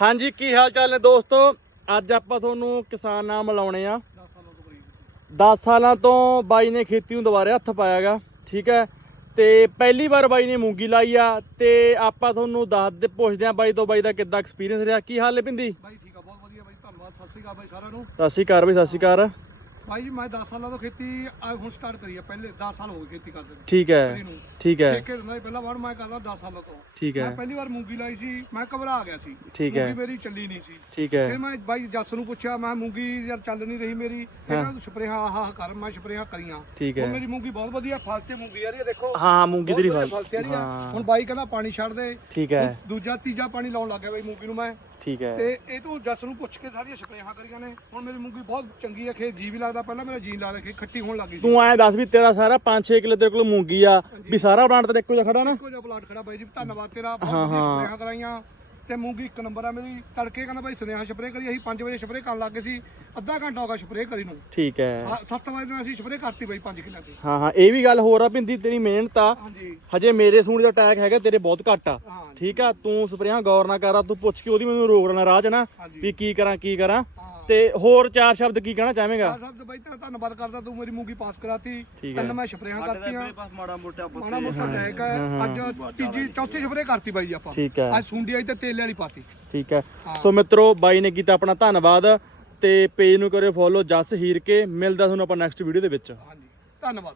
ਹਾਂਜੀ ਕੀ ਹਾਲ ਚਾਲ ਨੇ ਦੋਸਤੋ? ਅੱਜ ਆਪਾਂ ਤੁਹਾਨੂੰ ਕਿਸਾਨ ਨਾਲ ਮਿਲਾਉਣੇ ਆ। 10 ਸਾਲਾਂ ਤੋਂ ਬਾਈ ਨੇ ਖੇਤੀ ਨੂੰ ਦੁਬਾਰੇ ਹੱਥ ਪਾਇਆਗਾ ਠੀਕ ਹੈ? ਤੇ ਪਹਿਲੀ ਵਾਰ ਬਾਈ ਨੇ ਮੂੰਗੀ ਲਾਈ ਆ ਤੇ ਆਪਾਂ ਤੁਹਾਨੂੰ ਦੱਸ ਦੇ ਪੁੱਛਦੇ ਆ ਬਾਈ ਤੋਂ ਬਾਈ ਦਾ ਕਿੱਦਾਂ ਐਕਸਪੀਰੀਅੰਸ ਰਿਹਾ। ਕੀ ਹਾਲ ਹੈ ਪਿੰਦੀ? ਬਾਈ ਠੀਕ ਆ ਬਹੁਤ ਵਧੀਆ ਬਾਈ ਧੰਨਵਾਦ ਸਤਿ ਸ਼੍ਰੀ ਅਕਾਲ ਬਾਈ ਸਾਰਿਆਂ ਨੂੰ। ਸਤਿ ਸ਼੍ਰੀ ਅਕਾਲ ਬਈ ਸਤਿ ਸ਼੍ਰੀ ਅਕਾਲ। ਬਾਈ ਜੀ ਮੈਂ 10 ਸਾਲਾਂ ਤੋਂ ਖੇਤੀ ਆ ਹੁਣ ਸਟਾਰਟ ਕਰੀ ਆ ਪਹਿਲੇ 10 ਸਾਲ ਹੋ ਗਏ ਖੇਤੀ ਕਰਦੇ ਠੀਕ ਹੈ। ਠੀਕ ਹੈ। ਠੇਕੇ ਦਿੰਦਾ ਸੀ ਪਹਿਲਾਂ ਵਾਰ ਮੈਂ ਕਰਦਾ 10 ਸਾਲਾਂ ਤੋਂ। ਠੀਕ ਮੈਂ ਹੈ ਪਹਿਲੀ ਵਾਰ ਮੂੰਗੀ ਲਾਈ ਸੀ ਮੈਂ ਘਬਰਾ ਗਿਆ ਸੀ। ਠੀਕ ਹੈ। ਮੂੰਗੀ ਮੇਰੀ ਚੱਲੀ ਨਹੀਂ ਸੀ। ਠੀਕ ਹੈ। ਫਿਰ ਮੈਂ ਬਾਈ ਜੱਸ ਨੂੰ ਪੁੱਛਿਆ ਮੈਂ ਮੂੰਗੀ ਯਾਰ ਚੱਲ ਨਹੀਂ ਰਹੀ ਮੇਰੀ। ਇਹਨਾਂ ਨੂੰ ਸਪਰੇਹਾਂ ਆਹ ਆਹ ਕਰ ਮੈਂ ਸਪਰੇਹਾਂ ਕਰੀਆਂ। ਠੀਕ ਹੁਣ ਹੈ ਮੇਰੀ ਮੂੰਗੀ ਬਹੁਤ ਵਧੀਆ ਫਲ ਤੇ ਮੂੰਗੀ ਆ ਰਹੀ ਹੈ ਦੇਖੋ। ਹਾਂ ਮੂੰਗੀ ਤੇਰੀ ਬਹੁਤ ਫਲ ਵਧੀਆ ਫਲ ਤੇ ਆ ਰਹੀ ਆ। ਹਾਂ। ਹੁਣ ਬਾਈ ਕਹਿੰਦਾ ਪਾਣੀ ਛੱਡ ਦੇ। ਠੀਕ ਹੈ। ਦੂਜਾ ਤੀਜਾ ਪਾਣੀ ਲਾਉਣ ਲੱਗ ਗਿਆ ਬਾਈ ਮੂੰਗੀ ਨੂੰ ਮੈਂ। ਠੀਕ ਹੈ। ਤੇ ਇਹ ਤੋਂ ਜੱਸ ਨੂੰ ਪੁੱਛ ਕੇ ਸਾਰੀਆਂ ਸਪਰੇਹਾਂ ਕਰੀਆਂ ਨੇ। ਹੁਣ ਮੇਰੀ ਮੂੰਗੀ ਬਹੁਤ ਚੰਗੀ ਹੈ ਖੇ ਜੀ ਵੀ ਲੱਗਦਾ। ਪਹਿਲਾਂ ਮੇਰਾ ਜੀ ਲਾ ਰੱਖੇ ਖੱਟੀ ਹੋਣ ਲੱਗੀ ਸੀ। ਤੂੰ ਐ ਦੱਸ ਵੀ ਤੇਰਾ ਸਾਰਾ 5-6 ਕਿਲੋ ਤੇਰੇ ਕੋਲ ਮੂੰਗੀ ਆ ਵੀ ਸਾਰਾ ਪਲਾਂਟ ਤੇਰੇ ਇੱਕੋ ਜਿਹਾ ਖੜਾ ਨਾ? ਇੱਕੋ ਜਿਹਾ ਪਲਾਟ ਖੜਾ ਬਾਈ ਜੀ ਧੰਨਵਾਦ ਤੇਰਾ। ਬਹੁਤ ਵਧੀਆ ਸਪਰੇਹਾਂ ਕਰਾਈਆਂ। ਤੇ ਮੂੰਗੀ ਇੱਕ ਨੰਬਰ ਆ ਮੇਰੀ? ਤੜਕੇ ਕਹਿੰਦਾ ਬਾਈ ਸੁਨੇਹਾ ਸਪਰੇਅ ਕਰੀ ਅਸੀਂ 5 ਵਜੇ ਸਪਰੇਅ ਕਰਨ ਲੱਗ ਗਏ ਸੀ। ਅੱਧਾ ਘੰਟਾ ਹੋ ਗਿਆ ਸਪਰੇਅ ਕਰੀ ਨੂੰ। ਠੀਕ ਹੈ। 7 ਵਜੇ ਨੂੰ ਅਸੀਂ ਸਪਰੇਅ ਕਰਤੀ ਬਾਈ 5 ਕਿੱਲਿਆਂ ਤੇ ਹਾਂ ਹਾਂ ਇਹ ਵੀ ਗੱਲ ਹੋਰ ਆ ਪਿੰਦੀ ਤੇਰੀ ਮਿਹਨਤ ਆ। ਹਾਂਜੀ। ਹਜੇ ਮੇਰੇ ਸੂਣ ਦਾ ਅਟੈਕ ਹੈਗਾ ਤੇਰੇ ਬਹੁਤ ਘੱਟ ਆ। ਠੀਕ ਆ ਤੂੰ ਸਪਰੇਹਾਂ ਗੌਰ ਨਾ ਕਰਾ ਤੂੰ ਪੁੱਛ ਕੇ ਉਹਦੀ ਮੈਨੂੰ ਰੋਕ ਲੈਣਾ ਰਾਹ ਚ ਨਾ। ਵੀ ਕੀ ਕਰਾਂ ਕੀ ਕਰਾਂ। ਤੇ ਹੋਰ ਚਾਰ ਸ਼ਬਦ ਕੀ ਕਹਿਣਾ ਚਾਹਵੇਂਗਾ? ਸਾਹਿਬ ਤੇ ਬਾਈ ਤੇਰਾ ਧੰਨਵਾਦ ਕਰਦਾ ਤੂੰ ਮੇਰੀ ਮੂੰਗੀ ਪਾਸ ਕਰਾਤੀ। ਠੀਕ ਹੈ। ਤਿੰਨ ਮੈਂ ਸਪਰੇਹਾਂ ਕਰਤੀਆਂ। ਪਾਸ ਮਾੜਾ ਮੋਟਾ ਮਾਣਾ ਮੋਟਾ ਜਾਇਕਾ ਅੱਜ ਤੀਜੀ ਚੌਥੀ ਸਪਰੇਅ ਕਰਤੀ ਬਾਈ ਜੀ ਆਪਾਂ। ਠੀਕ ਹੈ। ਅੱਜ ਸੁੰਡੀ ਆਈ ਤੇ ਤੇਲੇ ਵਾਲੀ ਪਾਤੀ। ਠੀਕ ਹੈ। ਸੋ ਮਿੱਤਰੋ ਬਾਈ ਨੇ ਕੀਤਾ ਆਪਣਾ ਧੰਨਵਾਦ ਤੇ ਪੇਜ ਨੂੰ ਕਰਿਓ ਫੋਲੋ ਜਸ ਹੀਰ ਕੇ। ਮਿਲਦਾ ਤੁਹਾਨੂੰ ਆਪਾਂ ਨੈਕਸਟ ਵੀਡੀਓ ਦੇ ਵਿੱਚ। ਹਾਂਜੀ। ਧੰਨਵਾਦ।